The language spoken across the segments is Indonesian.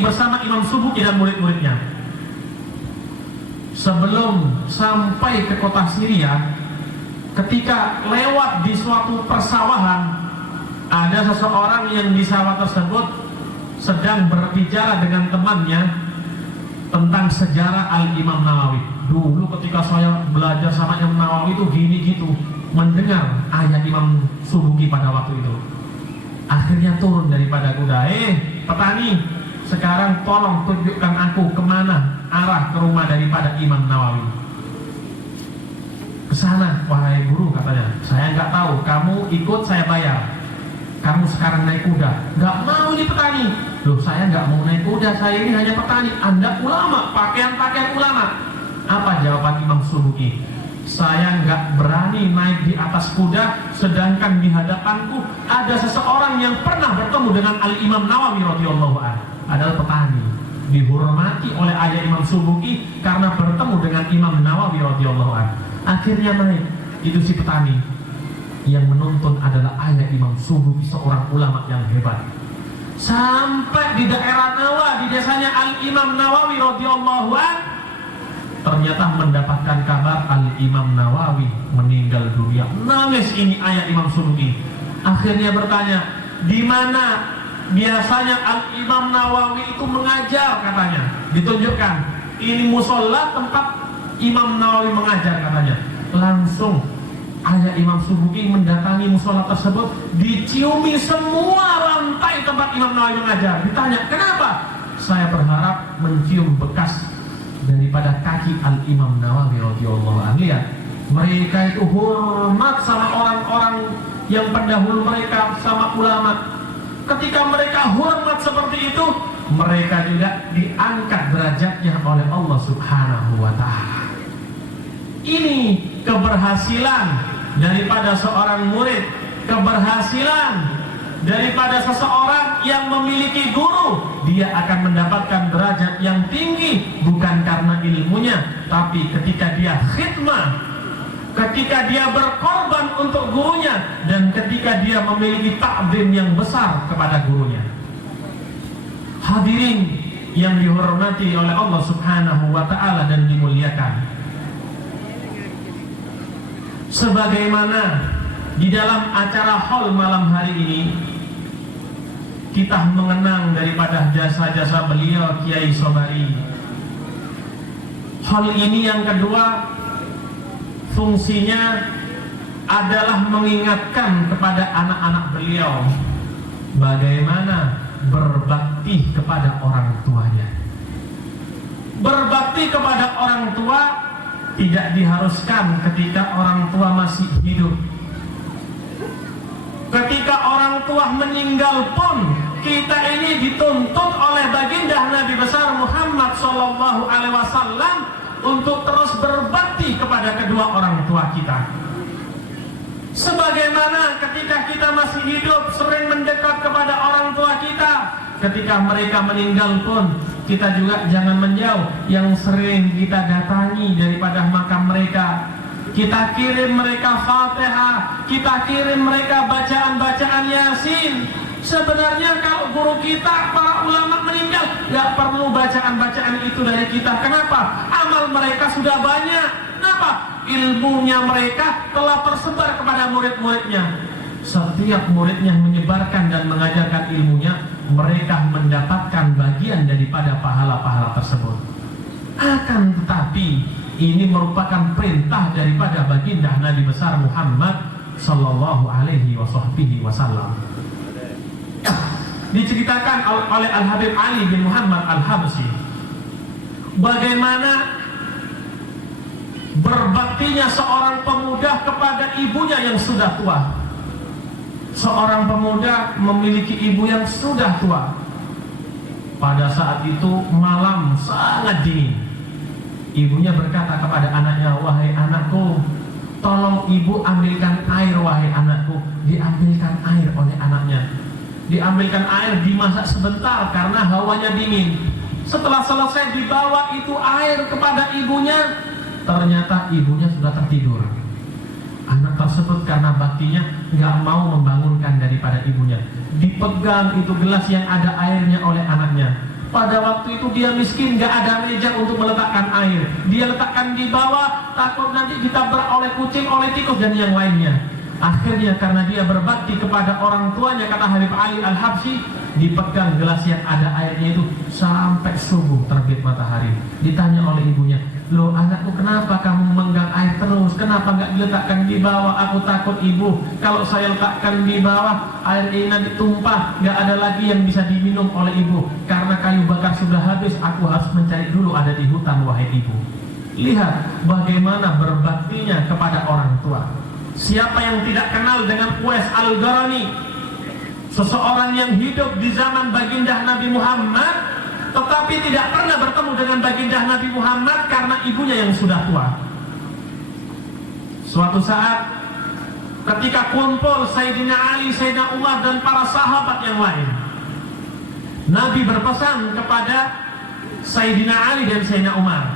bersama Imam Subuki dan murid-muridnya. Sebelum sampai ke kota Syria, ketika lewat di suatu persawahan, ada seseorang yang di sawah tersebut sedang berbicara dengan temannya tentang sejarah Al-Imam Nawawi. Dulu ketika saya belajar sama Imam Nawawi itu gini gitu, mendengar ayat Imam Subuki pada waktu itu. Akhirnya turun daripada kuda, petani, sekarang tolong tunjukkan aku kemana arah ke rumah daripada Imam Nawawi. Ke sana, wahai guru, katanya. Saya nggak tahu, kamu ikut saya bayar. Kamu sekarang naik kuda. Nggak mau ini petani. Loh, saya nggak mau naik kuda, saya ini hanya petani. Anda ulama, pakaian-pakaian ulama. Apa jawaban Imam Subuki? Saya nggak berani naik di atas kuda, sedangkan di hadapanku ada seseorang yang pernah bertemu dengan Al-Imam Nawawi radhiyallahu anhu. Adalah petani, dihormati oleh ayah Imam Subuki karena bertemu dengan Imam Nawawi radhiyallahu anhu. Akhirnya naik, itu si petani. Yang menuntun adalah ayah Imam Subuki, seorang ulama yang hebat. Sampai di daerah Nawa, di desanya Al-Imam Nawawi radhiyallahu anhu, ternyata mendapatkan kabar Al-Imam Nawawi meninggal dunia. Nangis ini ayah Imam Subuki. Akhirnya bertanya, di mana biasanya Al-Imam Nawawi itu mengajar, katanya. Ditunjukkan, ini musola tempat Imam Nawawi mengajar, katanya. Langsung ayah Imam Subuki mendatangi musola tersebut, diciumi semua lantai tempat Imam Nawawi mengajar. Ditanya, kenapa? Saya berharap mencium bekas daripada kaki Al-Imam Nawawi radhiyallahu anhu. Lihat, mereka itu hormat sama orang-orang yang pendahulu mereka, sama ulama. Ketika mereka hormat seperti itu, mereka juga diangkat derajatnya oleh Allah Subhanahu wa ta'ala. Ini keberhasilan daripada seorang murid, keberhasilan daripada seseorang yang memiliki guru. Dia akan mendapatkan derajat yang tinggi, bukan karena ilmunya, tapi ketika dia khidmah, ketika dia berkorban untuk gurunya, dan ketika dia memiliki takdim yang besar kepada gurunya. Hadirin yang dihormati oleh Allah Subhanahu wa ta'ala dan dimuliakan, sebagaimana di dalam acara haul malam hari ini kita mengenang daripada jasa-jasa beliau Kiai Sobari. Hal ini yang kedua, fungsinya adalah mengingatkan kepada anak-anak beliau bagaimana berbakti kepada orang tuanya. Berbakti kepada orang tua tidak diharuskan ketika orang tua masih hidup. Ketika orang tua meninggal pun, kita ini dituntut oleh baginda Nabi besar Muhammad SAW untuk terus berbakti kepada kedua orang tua kita. Sebagaimana ketika kita masih hidup sering mendekat kepada orang tua kita, ketika mereka meninggal pun kita juga jangan menjauh. Yang sering kita datangi daripada makam mereka, kita kirim mereka Fatihah, kita kirim mereka bacaan-bacaan Yasin. Sebenarnya kalau guru kita, para ulama meninggal, gak perlu bacaan-bacaan itu dari kita. Kenapa? Amal mereka sudah banyak. Kenapa? Ilmunya mereka telah tersebar kepada murid-muridnya. Setiap muridnya menyebarkan dan mengajarkan ilmunya, mereka mendapatkan bagian daripada pahala-pahala tersebut. Akan tetapi ini merupakan perintah daripada baginda Nabi besar Muhammad sallallahu alaihi wasallam. Diceritakan oleh Al-Habib Ali bin Muhammad Al-Habsyi bagaimana berbaktinya seorang pemuda kepada ibunya yang sudah tua. Seorang pemuda memiliki ibu yang sudah tua. Pada saat itu malam sangat dingin. Ibunya berkata kepada anaknya, wahai anakku, tolong ibu ambilkan air, wahai anakku. Diambilkan air oleh anaknya. Diambilkan air, dimasak sebentar karena hawanya dingin. Setelah selesai dibawa itu air kepada ibunya, ternyata ibunya sudah tertidur. Anak tersebut karena baktinya nggak mau membangunkan daripada ibunya. Dipegang itu gelas yang ada airnya oleh anaknya. Pada waktu itu dia miskin, gak ada meja untuk meletakkan air. Dia letakkan di bawah, takut nanti ditabrak oleh kucing, oleh tikus dan yang lainnya. Akhirnya karena dia berbakti kepada orang tuanya, kata Habib Ali Al-Habsyi, dipegang gelas yang ada airnya itu sampai subuh terbit matahari. Ditanya oleh ibunya, "Loh anakku, kenapa kamu memegang air terus? Kenapa nggak diletakkan di bawah?" "Aku takut ibu, kalau saya letakkan di bawah, air ini nanti tumpah, nggak ada lagi yang bisa diminum oleh ibu. Karena kayu bakar sudah habis, aku harus mencari dulu ada di hutan, wahai ibu." Lihat bagaimana berbaktinya kepada orang tua. Siapa yang tidak kenal dengan Uwais Al-Qarani? Seseorang yang hidup di zaman baginda Nabi Muhammad, tetapi tidak pernah bertemu dengan baginda Nabi Muhammad karena ibunya yang sudah tua. Suatu saat ketika kumpul Sayyidina Ali, Sayyidina Umar dan para sahabat yang lain, Nabi berpesan kepada Sayyidina Ali dan Sayyidina Umar,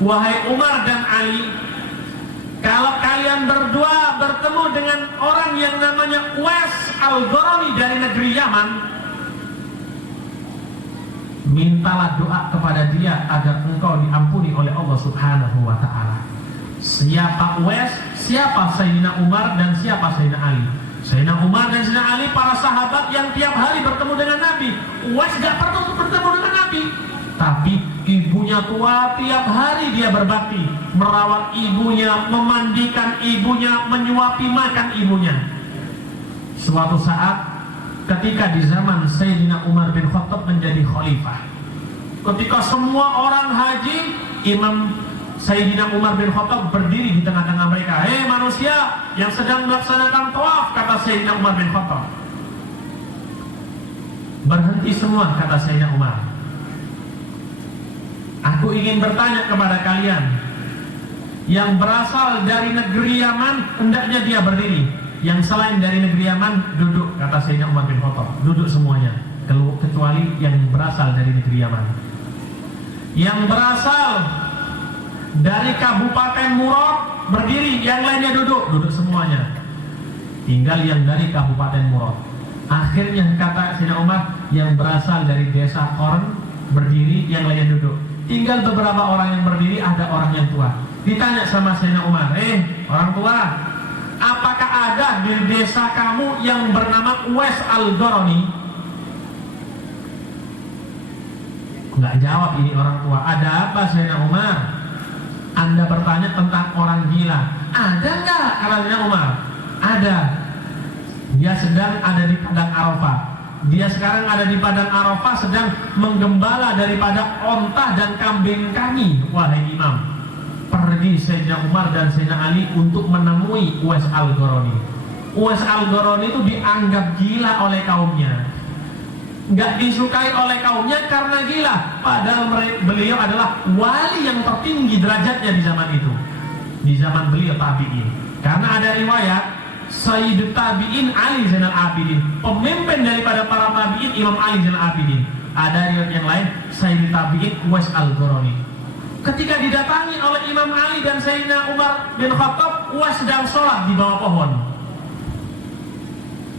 "Wahai Umar dan Ali, kalau kalian berdua bertemu dengan orang yang namanya Uwais Al-Qarani dari negeri Yaman, mintalah doa kepada dia agar engkau diampuni oleh Allah Subhanahu wa ta'ala." Siapa Uwais? Siapa Sayyidina Umar dan siapa Sayyidina Ali? Sayyidina Umar dan Sayyidina Ali para sahabat yang tiap hari bertemu dengan Nabi. Uwais gak pernah bertemu dengan Nabi, tapi ibunya tua, tiap hari dia berbakti, merawat ibunya, memandikan ibunya, menyuapi makan ibunya. Suatu saat ketika di zaman Sayyidina Umar bin Khattab menjadi khalifah, ketika semua orang haji, Imam Sayyidina Umar bin Khattab berdiri di tengah-tengah mereka. "Hei manusia yang sedang melaksanakan tawaf," kata Sayyidina Umar bin Khattab. "Berhenti semua," kata Sayyidina Umar. "Aku ingin bertanya kepada kalian. Yang berasal dari negeri Yaman, hendaknya dia berdiri. Yang selain dari negeri Yaman, duduk," kata Sayyidina Umar bin Khattab. "Duduk semuanya, kecuali yang berasal dari negeri Yaman. Yang berasal dari Kabupaten Murad, berdiri, yang lainnya duduk." Duduk semuanya, tinggal yang dari Kabupaten Murad. Akhirnya kata Sayyidina Umar, yang berasal dari desa Korn berdiri, yang lainnya duduk. Tinggal beberapa orang yang berdiri, ada orang yang tua. Ditanya sama Sayyidina Umar, orang tua, apakah ada di desa kamu yang bernama Uwais Al-Qarani?" Nggak jawab ini orang tua. "Ada apa Sayyidina Umar? Anda bertanya tentang orang gila. Ada nggak?" kata Sayyidina Umar. "Ada. Dia sedang ada di padang Arafah. Dia sekarang ada di padang Arafah sedang menggembala daripada onta dan kambing kami, wahai imam." Pergi Sayyidina Umar dan Sayyidina Ali untuk menemui Uwais Al-Qarani. Uwais Al-Qarani itu dianggap gila oleh kaumnya, nggak disukai oleh kaumnya karena gila. Padahal beliau adalah wali yang tertinggi derajatnya di zaman itu, di zaman beliau tabi'in. Karena ada riwayat Sayyidut Tabi'in Ali Zainal Abidin, pemimpin daripada para tabi'in Imam Ali Zainal Abidin. Ada riwayat yang lain Sayyidut Tabi'in Uwais Al-Qarani. Ketika didatangi oleh Imam Ali dan Sayyidina Umar bin Khattab, Uwais sedang sholat di bawah pohon.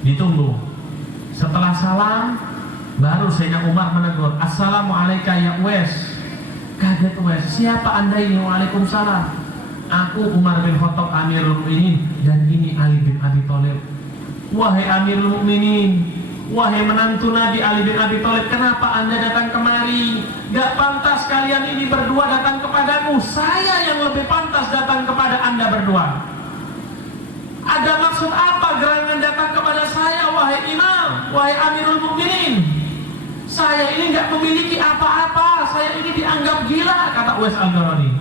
Ditunggu. Setelah salam, baru Sayyidina Umar menegur, "Assalamualaikum ya Uwais." Kaget Uwais, "Siapa anda ini?" "Waalaikumsalam. Aku Umar bin Khattab Amirul Mukminin dan ini Ali bin Abi Thalib." "Wahai Amirul Mukminin, wahai menantu Nabi Ali bin Abi Thalib, kenapa anda datang kemari? Gak pantas kalian ini berdua datang kepadaku. Saya yang lebih pantas datang kepada anda berdua. Ada maksud apa gerangan datang kepada saya, wahai imam, wahai Amirul Mukminin? Saya ini gak memiliki apa-apa. Saya ini dianggap gila," kata Uwais Al-Qarani.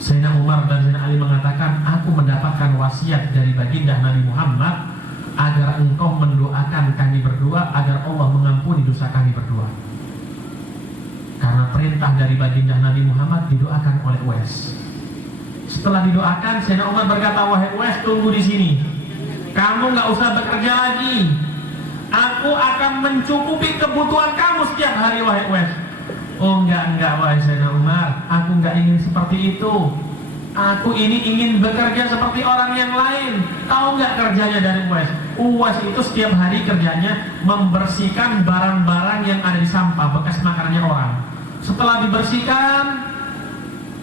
Sayyidina Umar dan Sayyidina Ali mengatakan, "Aku mendapatkan wasiat dari baginda Nabi Muhammad agar engkau mendoakan kami berdua agar Allah mengampuni dosa kami berdua." Karena perintah dari baginda Nabi Muhammad, didoakan oleh Uwais. Setelah didoakan, Sayyidina Umar berkata, "Wahai Uwais, tunggu di sini. Kamu nggak usah bekerja lagi. Aku akan mencukupi kebutuhan kamu setiap hari, wahai Uwais." "Oh enggak wahai Sayyidina Umar, aku nggak ingin seperti itu. Aku ini ingin bekerja seperti orang yang lain." "Tahu nggak kerjanya dari Uwais?" Uwais itu setiap hari kerjanya membersihkan barang-barang yang ada di sampah, bekas makanannya orang. Setelah dibersihkan,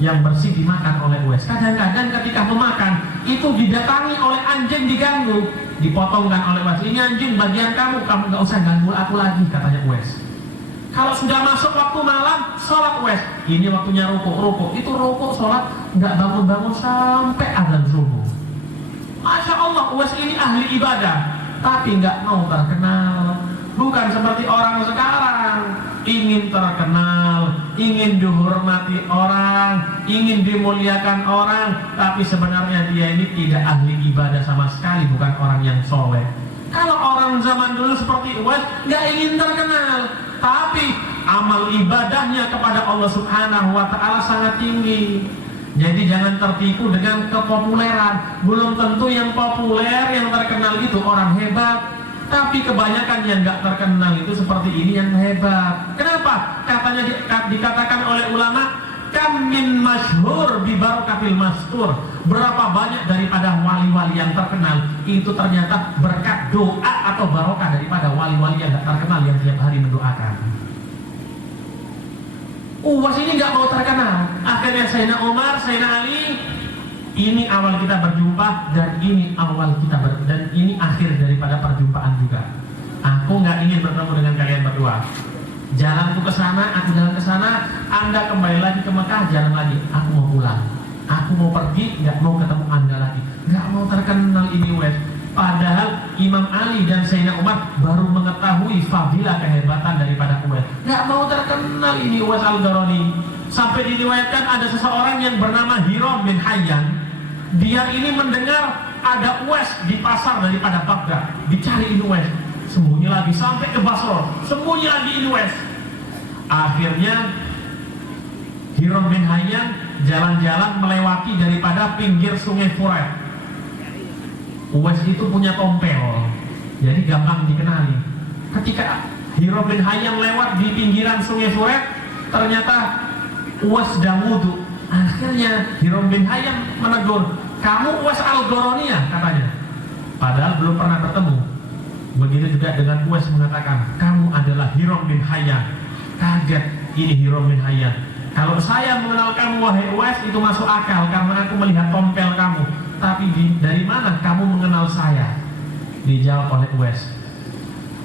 yang bersih dimakan oleh Uwais. Kadang-kadang ketika memakan, itu didatangi oleh anjing, diganggu, dipotongkan oleh Uwais. Ini anjing bagian kamu gak usah ganggu aku lagi, katanya Uwais. Kalau sudah masuk waktu malam, sholat Uwais. Ini waktunya rukuk. Itu rukuk, sholat, gak bangun-bangun sampai azan subuh. Masya Allah, Uwais ini ahli ibadah, tapi nggak mau terkenal. Bukan seperti orang sekarang, ingin terkenal, ingin dihormati orang, ingin dimuliakan orang, tapi sebenarnya dia ini tidak ahli ibadah sama sekali, bukan orang yang soleh. Kalau orang zaman dulu seperti Uwais, nggak ingin terkenal, tapi amal ibadahnya kepada Allah Subhanahu wa Ta'ala sangat tinggi. Jadi jangan tertipu dengan kepopuleran. Belum tentu yang populer, yang terkenal itu orang hebat, tapi kebanyakan yang nggak terkenal itu seperti ini yang hebat. Kenapa? Katanya dikatakan oleh ulama, kam min masyhur bi barakatil mastur. Berapa banyak daripada wali-wali yang terkenal itu ternyata berkat doa atau barokah daripada wali-wali yang nggak terkenal yang tiap hari mendoakan. Uwais ini nggak mau terkenal. Akhirnya Sayyidina Umar, Sayyidina Ali, ini awal kita berjumpa dan ini dan ini akhir daripada perjumpaan juga. Aku nggak ingin bertemu dengan kalian berdua. Jalanku ke sana, aku jalan ke sana, Anda kembali lagi ke Mekah, jalan lagi. Aku mau pulang. Aku mau pergi, nggak mau ketemu Anda lagi. Nggak mau terkenal ini Uwais. Padahal Imam Ali dan Sayyidina Umar baru mengetahui fadilah kehebatan daripada Uwais. Nggak mau terkenal ini Uwais Al-Qarani. Sampai diriwayatkan ada seseorang yang bernama Hiram bin Hayyan. Dia ini mendengar ada Uwais di pasar daripada Baghdad. Dicari ini Uwais. Sembunyi lagi sampai ke Basra. Sembunyi lagi ini Uwais. Akhirnya Hiram bin Hayyan jalan-jalan melewati daripada pinggir sungai Furat. Uwais itu punya tompel, jadi gampang dikenali. Ketika Hiram bin Hayyan lewat di pinggiran sungai Furat, ternyata Uwais sedang wudhu. Akhirnya Hiram bin Hayyan menegur, kamu Uwais Al-Qarani ya, katanya. Padahal belum pernah bertemu. Begitu juga dengan Uwais mengatakan, kamu adalah Hiram bin Hayyan. Kaget ini Hiram bin Hayyan. Kalau saya mengenal kamu wahai Uwais, itu masuk akal karena aku melihat tompel kamu. Tapi dari mana kamu mengenal saya? Dijawab oleh Uwais,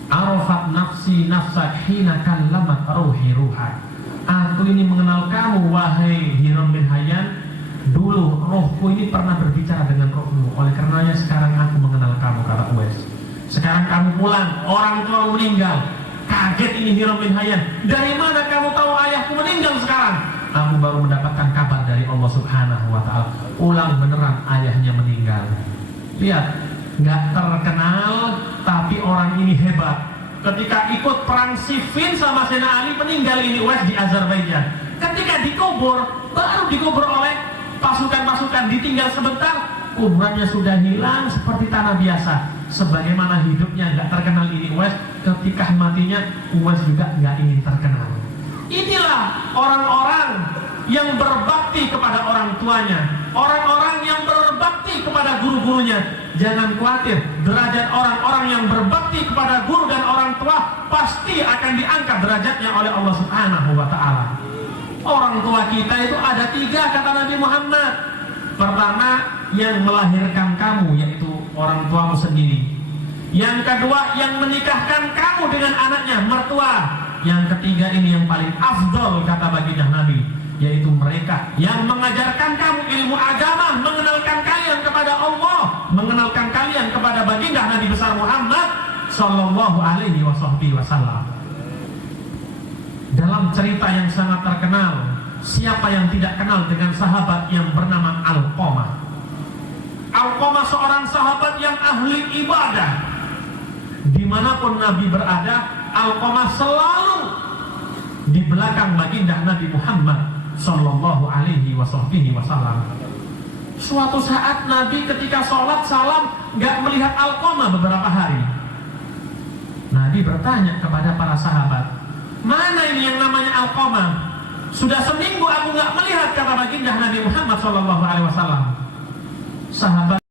arafat nafsi nafsak hina kallamat ruhi ruha. Aku ini mengenal kamu wahai Hiram bin Hayyan. Dulu rohku ini pernah berbicara dengan rohmu. Oleh karenanya sekarang aku mengenal kamu, kata Uwais. Sekarang kamu pulang, orang tua meninggal. Kaget ini Hiram bin Hayyan. Dari mana kamu tahu ayahku meninggal sekarang? Aku baru mendapatkan kabar dari Allah Subhanahu wa Ta'ala. Ulang beneran ayahnya meninggal. Lihat, nggak terkenal tapi orang ini hebat. Ketika ikut perang Siffin sama Sayyidina Ali, meninggal ini Uwais di Azerbaijan. Ketika dikubur, baru dikubur oleh pasukan-pasukan, ditinggal sebentar, kuburannya sudah hilang seperti tanah biasa. Sebagaimana hidupnya nggak terkenal ini Uwais, ketika matinya Uwais juga nggak ingin terkenal. Inilah orang-orang yang berbakti kepada orang tuanya, orang-orang yang berbakti kepada guru-gurunya. Jangan khawatir, derajat orang-orang yang berbakti kepada guru dan orang tua pasti akan diangkat derajatnya oleh Allah Subhanahu wa Ta'ala. Orang tua kita itu ada 3, kata Nabi Muhammad. Pertama, yang melahirkan kamu, yaitu orang tuamu sendiri. Yang kedua, yang menikahkan kamu dengan anaknya, mertua. Yang ketiga ini yang paling afdol, kata baginda Nabi, yaitu mereka yang mengajarkan kamu ilmu agama, mengenalkan kalian kepada Allah, mengenalkan kalian kepada baginda Nabi besar Muhammad Sallallahu Alaihi Wasallam. Dalam cerita yang sangat terkenal, siapa yang tidak kenal dengan sahabat yang bernama Alqamah? Alqamah seorang sahabat yang ahli ibadah. Dimanapun Nabi berada, Alqamah selalu di belakang baginda Nabi Muhammad Sallallahu Alaihi Wasallam. Suatu saat Nabi ketika sholat salam nggak melihat Alqamah beberapa hari. Nabi bertanya kepada para sahabat, mana ini yang namanya Alqamah? Sudah seminggu aku nggak melihat, kata baginda Nabi Muhammad Sallallahu Alaihi Wasallam. Sahabat